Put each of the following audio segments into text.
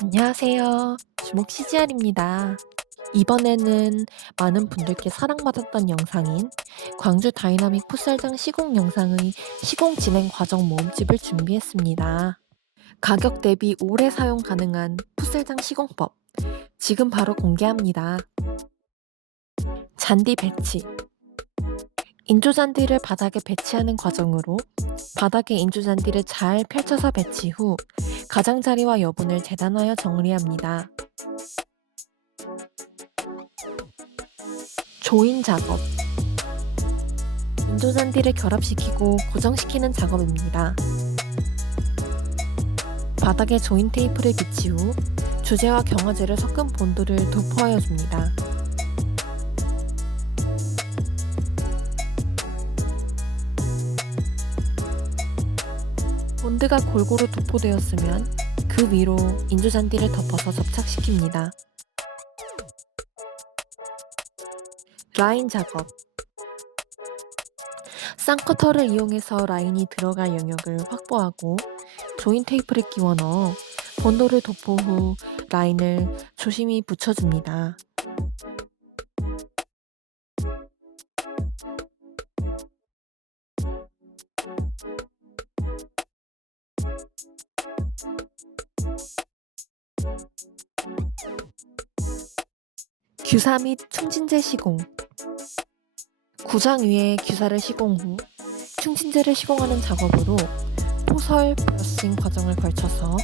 안녕하세요. 주목 CGR입니다. 이번에는 많은 분들께 사랑받았던 영상인 광주 다이나믹 풋살장 시공 영상의 시공 진행 과정 모음집을 준비했습니다. 가격 대비 오래 사용 가능한 풋살장 시공법. 지금 바로 공개합니다. 잔디 배치. 인조잔디를 바닥에 배치하는 과정으로 바닥에 인조잔디를 잘 펼쳐서 배치 후 가장자리와 여분을 재단하여 정리합니다. 조인 작업 인조잔디를 결합시키고 고정시키는 작업입니다. 바닥에 조인 테이프를 비치 후 주제와 경화제를 섞은 본드를 도포하여 줍니다. 본드가 골고루 도포되었으면 그 위로 인조잔디를 덮어서 접착시킵니다. 라인 작업 쌍커터를 이용해서 라인이 들어갈 영역을 확보하고 조인 테이프를 끼워 넣어 본도를 도포 후 라인을 조심히 붙여줍니다. 규사 및 충진제 시공 구장 위에 규사를 시공 후 충진제를 시공하는 작업으로 포설 브러싱 과정을 걸쳐서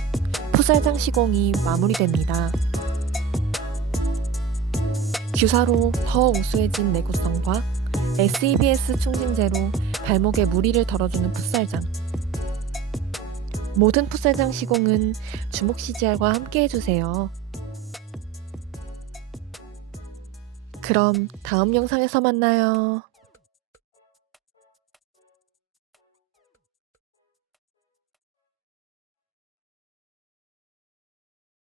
풋살장 시공이 마무리됩니다. 규사로 더 우수해진 내구성과 SEBS 충진제로 발목에 무리를 덜어주는 풋살장 모든 풋살장 시공은 주목 CGR과 함께 해주세요. 그럼 다음 영상에서 만나요.